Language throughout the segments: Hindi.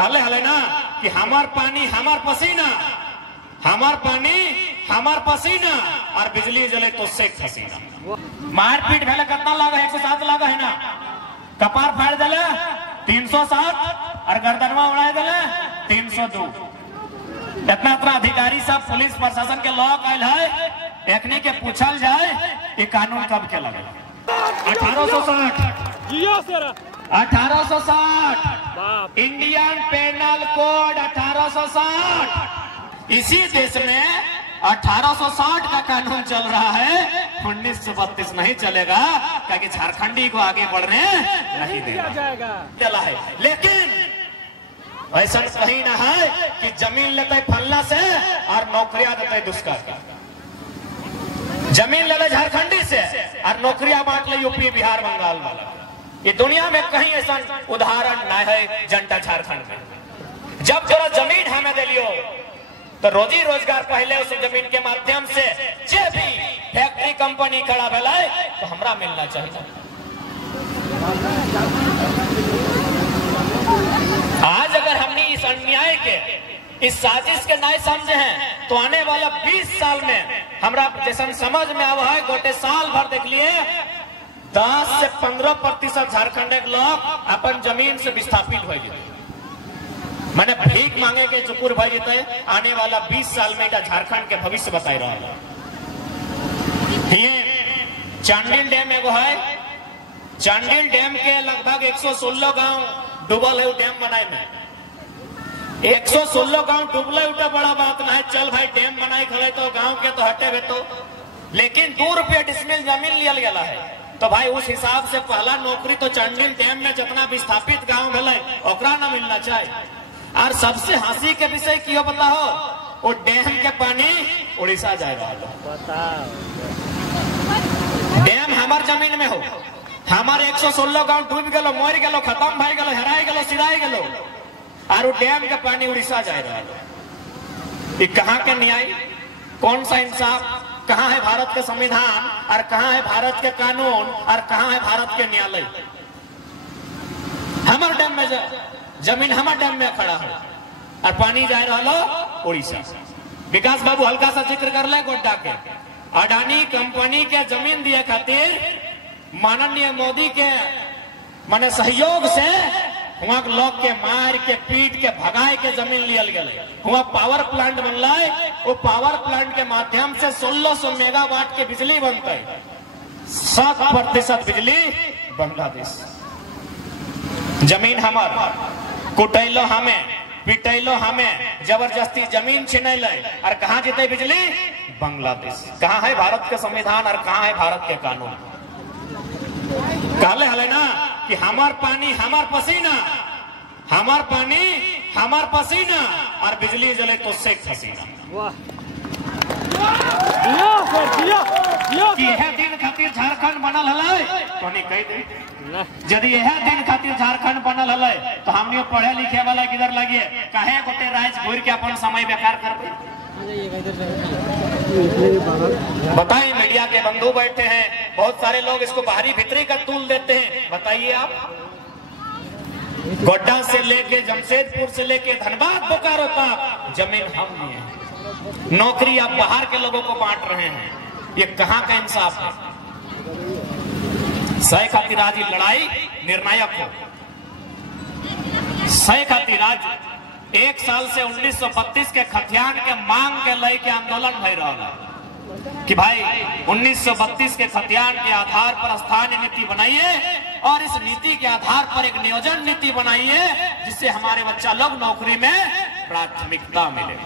कहले हले ना कि हमार पानी हमार पसीना, हमार पानी हमार पसीना और बिजली जले तो शेख हसीना। मारपीट भेले कितना लागा? 107 लागा है ना। कपार फाड़ दिले 307 और गर्दनवा उड़ा दिले 302। इतना इतना अधिकारी सब पुलिस प्रशासन के लोग आयल है, एकने के पूछल जाए ये कानून कब के लगे? 1860 इंडियन पेनल कोड 1860। इसी देश में 1860 का कानून चल रहा है, 1932 नहीं चलेगा, क्योंकि झारखंडी को आगे बढ़ने नहीं देगा चला है। लेकिन ऐसा कहीं ना है कि जमीन लेते फल्ला से और नौकरियां देते दुष्कर। जमीन ले ले झारखंडी से और नौकरियां बांट ले यूपी बिहार बंगाल वाला। ये दुनिया में कहीं ऐसा उदाहरण न है जनता झारखंड में। जब जरा जमीन हमें दे लियो तो रोजी रोजगार पहले उस जमीन के माध्यम से जे भी फैक्ट्री कंपनी खड़ा भेला तो हमरा मिलना चाहिए। आज अगर हमने इस अन्याय के, इस साजिश के नहीं समझे हैं तो आने वाला 20 साल में हमरा जैसा समझ में आवा है, गोटे साल भर देख लिए 10 से 15% झारखंड के लोग अपन जमीन से विस्थापित हो गए। मैंने भीख मांगे के चुपुर भाई जीते। आने वाला 20 साल में झारखंड के भविष्य बताई रहा है। ये चांडिल डैम एगो है, चांडिल डैम के लगभग 116 गांव डूबल है। डैम बनाए में 116 गांव डूबले उठा बड़ा बात ना है। चल भाई डैम बनाए खड़े तो गांव के तो हटे हुए तो, लेकिन 2 रुपया डिसमिल जमीन लिया गया है। तो भाई उस हिसाब से पहला नौकरी तो चांडिल डैम में जितना विस्थापित गांव भेले ओकरा ना मिलना चाहिए। और सबसे हंसी के विषय क्यों पता हो? वो डैम के पानी उड़ीसा जा रहा है। डैम हमार जमीन में हो, हमारे 116 गांव डूब गलो, मर गलो, खत्म भाई गलो, हेराई गलो, सिराई गलो, और वो डैम के पानी उड़ीसा जा रहा है। ये कहाँ के न्याय, कौन सा इंसाफ? कहाँ है भारत का संविधान और कहाँ है भारत के कानून और कहाँ है भारत के न्यायालय? हमारे डैम में जमीन हमारे डैम में खड़ा है और पानी जा रहा उड़ीसा। विकास बाबू हल्का सा जिक्र कर ले गोड्डा के। अडानी कंपनी के जमीन दिए खातिर माननीय मोदी के माने सहयोग से वहां लोग के मार के पीट के भगाए के जमीन लियल गए। वहां पावर प्लांट बनला है। वो पावर प्लांट के माध्यम से 1600 मेगावाट के बिजली बनता है। 7% बिजली बांग्लादेश। जमीन हमार, कुटैलो हमें, पिटैलो हमें, जबरदस्ती जमीन छिनैल और कहाँ जीते बिजली? बांग्लादेश। कहाँ है भारत के संविधान और कहाँ है भारत के कानून? कहले हले ना कि हमार पानी हमार पसीना, हमार पानी हमार पसीना और बिजली जले तो शेख हसीना। यह दिन खातिर झारखंड बनल हलै तो नहीं कह दे। यदि यह दिन खातिर झारखंड बनल हलै तो हमने पढ़े लिखे वाला किधर लगे? काहे गोटे राज घूर के अपन समय बेकार करते? बताइए, मीडिया के बंधु बैठे हैं, बहुत सारे लोग इसको बाहरी भीतरी का तूल देते हैं। बताइए आप, गोड्डा से लेके जमशेदपुर से लेके धनबाद बोकारो तक जमीन हम लिए, नौकरी आप बाहर के लोगों को बांट रहे हैं। ये कहां का इंसाफ है? सह खातिराज लड़ाई निर्णायक हो। सह खातिराज 1 साल से 1932 के खतियान के मांग के लय के आंदोलन भय रहा कि भाई 1932 के खतियान के आधार पर स्थानीय नीति बनाइए और इस नीति के आधार पर एक नियोजन नीति बनाइए जिससे हमारे बच्चा लोग नौकरी में प्राथमिकता मिले।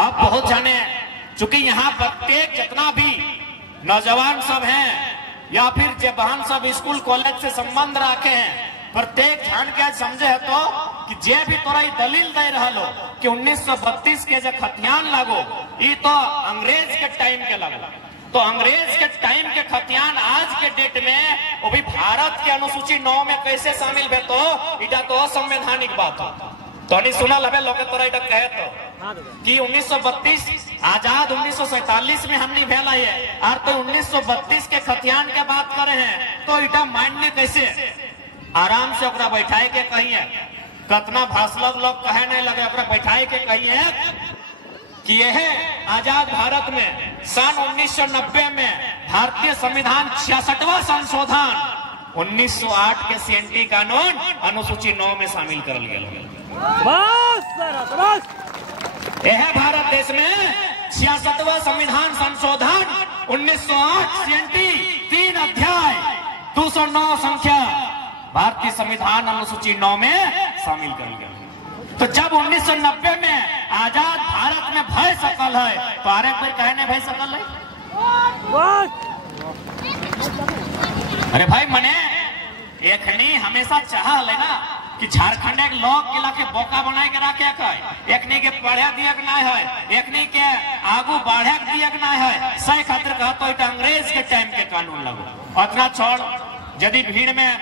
आप बहुत जाने चूंकि यहाँ प्रत्येक जितना भी नौजवान सब हैं या फिर जो बहन सब स्कूल कॉलेज से संबंध रखे हैं, प्रत्येक जन के समझे है तो कि जे भी तोरा दलील दे रहा लो कि 1932 के जो खतियान लागो ये तो अंग्रेज के टाइम के लगो, तो अंग्रेज के टाइम के खतियान आज के डेट में वो भी भारत के अनुसूची 9 में कैसे शामिल है? तो इटा तो असंवैधानिक बात हो। तो नहीं सुना लगे लोग तोरा इटा कहे तो कि 1932 आजाद 1947 में हमने भेला है और तो 1932 के खतियान के बात करे हैं तो इटा मान्य कैसे? आराम से ओकरा बैठाए के कही है, कतना भाषण लोग कहे नहीं लगे, ओकरा बैठाए के कही है कि यह आजाद भारत में सन 1990 में भारतीय संविधान 66वां संशोधन 1908 के सीएनटी कानून अनुसूची 9 में शामिल कर लिया। यह भारत देश में 66वां संविधान संशोधन 1908 सीएनटी 3 अध्याय 209 संख्या भारतीय संविधान अनुसूची 9 में शामिल कर लिया। तो जब 1990 में आजाद भारत में भय सकल है तो आरे फिर कहने भय सकल है। अरे भाई मने एकनी हमेशा चाह लेना कि झारखंड एक लोक किला के बोका बनाए के रखे है, एकनी के पढ़े दिया ना है, एकनी के आगू बढ़े दिया ना है, सही खातिर कहतो इतना अंग्रेज के टाइम के कानून लगो। उतना छोड़ यदि भीड़ में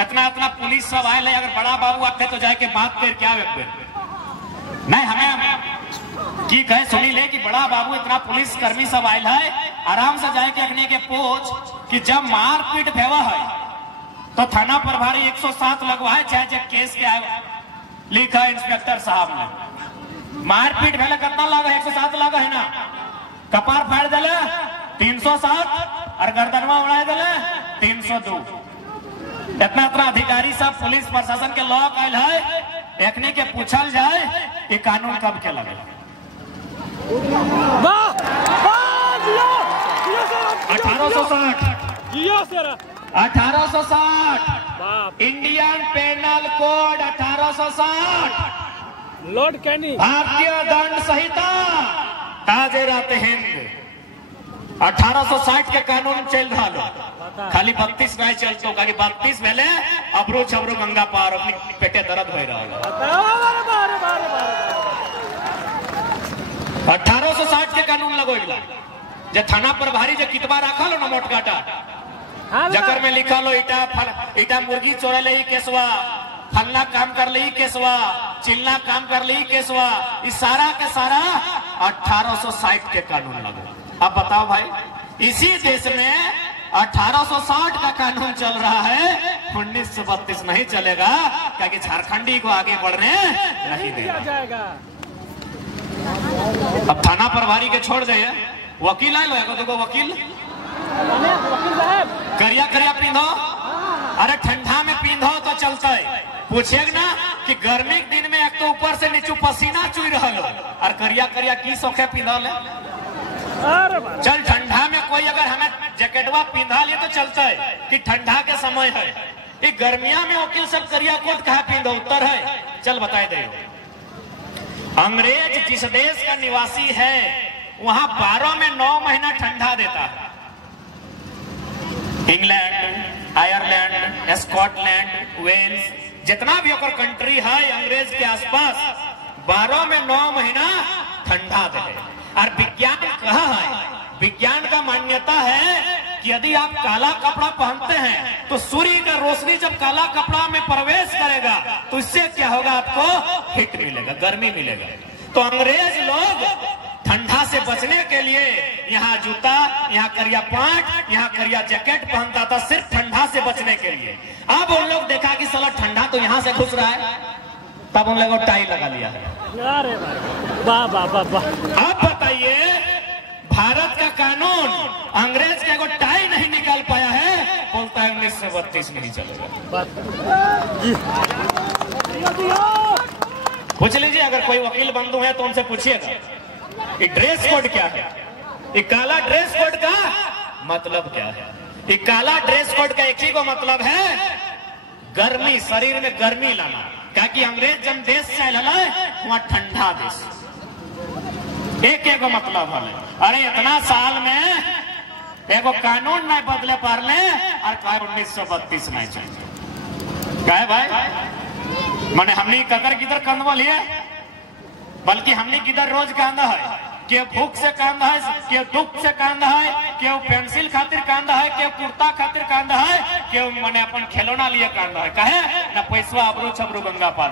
इतना पुलिस सब आए, अगर बड़ा बाबू आते तो जाके बात कर क्या नहीं, हमें की कहे सुनी ले कि बड़ा बाबू इतना पुलिस कर्मी सब आयल है, आराम से जाके अखने के पूछ कि जब मारपीट भेवा है तो थाना प्रभारी 107 लगवाए, चाहे जब केस के आए लिखा है इंस्पेक्टर साहब ने, मारपीट भेले कितना लगा 107 लगा है ना, कपार फाड़ दिले 307 और गर्दनवा उड़ा दिले 302। इतना अधिकारी सब पुलिस प्रशासन के लोग आयल है, देखने के पूछल जाए ये कानून कब के लगे 1860 इंडियन पेनल कोड 1860 लॉर्ड कैनी भारतीय दंड संहिता ताजे रहते हिंद 1860 के कानून चल रहा लो, खाली 32 नहीं चलते, 32 पहले अबरू छबरू गंगा पार अपनी पेटे दर्द हो रहा है। 1860 के कानून लगो जे थाना प्रभारी जे कितबा रखा लो ना मोटकाटा जकर में लिखा लो इटा मुर्गी चोरे ले केसवा, फलना काम कर ली केसवा, चिल्ला काम कर ली केसवा, इस सारा के सारा 1860 के कानून लगो। अब बताओ भाई इसी देश में 1860 का कानून चल रहा है, 1932 नहीं चलेगा क्योंकि झारखंडी को आगे बढ़ने नहीं देगा। अब थाना प्रभारी के छोड़ दे, वकील आए लो देखो वकील करिया करिया पींधो, अरे ठंडा में पींधो तो चलता है, पूछेगा ना कि गर्मी के दिन में एक तो ऊपर से नीचे पसीना चुई रहा लो और करिया करिया की सौखे पींधो ले, चल ठंडा में कोई अगर हमें जैकेटवा पींधा लिए तो चलता है कि ठंडा के समय है, ये गर्मिया में वकील सब करिया कोट कहा पींधो उत्तर है, चल बताए दे। अंग्रेज जिस देश का निवासी है वहां 12 में 9 महीना ठंडा देता है, इंग्लैंड, आयरलैंड, स्कॉटलैंड, वेल्स, जितना भी ओकर कंट्री है अंग्रेज के आसपास 12 में 9 महीना ठंडा दे। और विज्ञान कहा है, विज्ञान का मान्यता है कि यदि आप काला कपड़ा पहनते हैं तो सूर्य का रोशनी जब काला कपड़ा में प्रवेश करेगा तो इससे क्या होगा, आपको हीट मिलेगा, गर्मी मिलेगा। तो अंग्रेज लोग ठंडा से बचने के लिए यहाँ जूता, यहाँ करिया पैंट, यहाँ करिया जैकेट पहनता था सिर्फ ठंडा से बचने के लिए। अब उन लोग देखा कि साला ठंडा तो यहाँ से घुस रहा है, तब उन लोगों टाई लगा लिया है। अब बताइए भारत का कानून अंग्रेज का एगो टाई नहीं निकाल पाया है, बोलता है 1932 में नहीं चलेगा। पूछ लीजिए अगर कोई वकील बंधु है तो उनसे पूछिएगा ये ड्रेस कोड क्या है, ये काला ड्रेस कोड का मतलब क्या है। ये काला ड्रेस कोड का एक ही को मतलब है गर्मी, शरीर में गर्मी लाना, क्योंकि अंग्रेज जब देश चल वहां ठंडा देश, एक एक मतलब है। अरे इतना साल में एगो कानून नहीं बदले पारले और कहा 1932 नहीं चाहिए, कहे भाई माने हमने ककर किधर कंधवा लिए, बल्कि हमने किधर रोज कांदा है, के भूख से कांदा है, के दुख से कांदा है, के पेंसिल खातिर कांदा है, के कुर्ता खातिर कांदा है, के मने अपन खिलौना लिए कांदा है, कहे ना पैसा अबरू छबरू गंगा पार